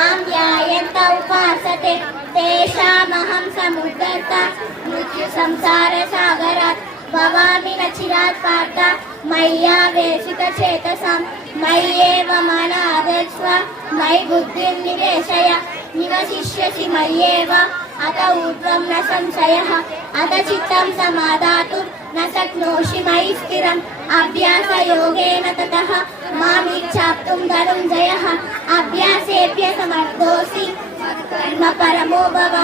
मां ध्यायन्त उपासते तेषामहं समुद्धर्ता मृत्युसंसारसागरात् भवामि न चिरात् पार्थ मय्यावेशितचेतसां मय्येव मन आदर्स्व मयि बुद्धिं निवेशय निवसिष्यसि मय्येव अत ऊर्ध्वं न संशयः अत चित्तं समादातुं न शक्नोषि मयि स्थिरम् अभ्यासयोगेन ततः मामिच्छाप्तुं धनुञ्जयः अभ्यासेभ्य समर्थोऽसि कर्म परमो भव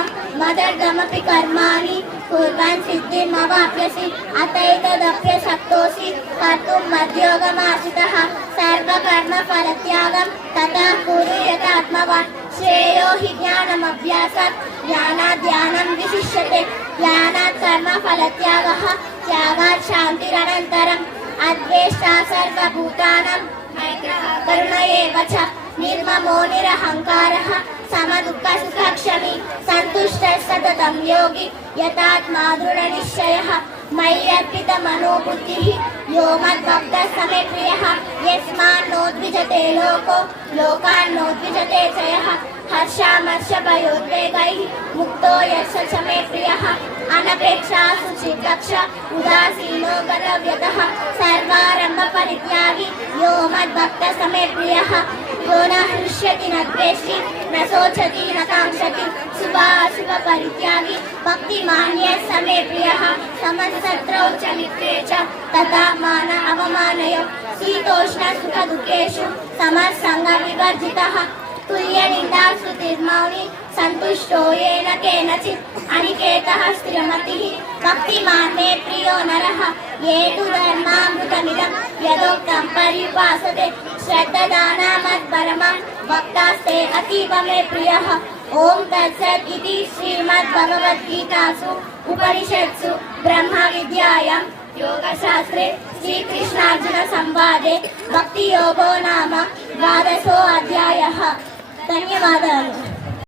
मदर्गमपि कर्माणि कुर्वन् सिद्धिमवाप्स्यसि अतैतदप्यशक्तोऽसि कर्तुं मद्योगमाश्रितः सर्वकर्मफलत्यागं तथा कुरु यथात्मवान् श्रेयो हि ज्ञानमभ्यासात् ज्ञानात् ध्यानं विशिष्यते ज्ञानात् कर्मफलत्यागः त्यागात् शान्तिरनन्तरम् अद्वेष्टा सर्वभूतानां करुण एव च निर्ममो निरहङ्कारः समदुःखसुखक्षमी सन्तुष्टः सततं योगी यतात्मा दृढनिश्चयः मय्यर्पितमनोबुद्धिः यो मद्भक्तः स मे प्रियः यस्मान्नोद्विजते लोको लोकान्नोद्विजते च यः हर्षामर्षभयोद्वेगैः मुक्तो यस्य च मे प्रियः अनपेक्षा शुचिर्दक्ष उदासीनो गतव्यतः सर्वारम्भपरित्यागी यो मद्भक्तः स मे प्रियः यो न हृष्यति न द्वेष्टि न शोचति न काङ्क्षति शुभाशुभपरित्यागी भक्तिमान् यः स मे प्रियः समशत्रौ च मित्रे च तथा मान अवमानयो शीतोष्णसुखदुःखेषु समसङ्गविवर्जितः तुल्यनिन्दास्तुतिर्मौनी सन्तुष्टो येन केनचित् अनिकेतः स्थिरमतिः भक्तिमान् मे प्रियो नरः ये तु धर्मामृतमिदं यदोक्तं पर्युपासते श्रद्धदानमत्परमान् भक्तास्ते अतीव मे प्रियः ओम तत्सत् इति श्रीमद्भगवद्गीतासु उपनिषत्सु ब्रह्मविद्यायां योगशास्त्रे श्रीकृष्णार्जुन संवादे भक्तियोगो नाम 12 अध्यायः। ధన్యవాదాలు।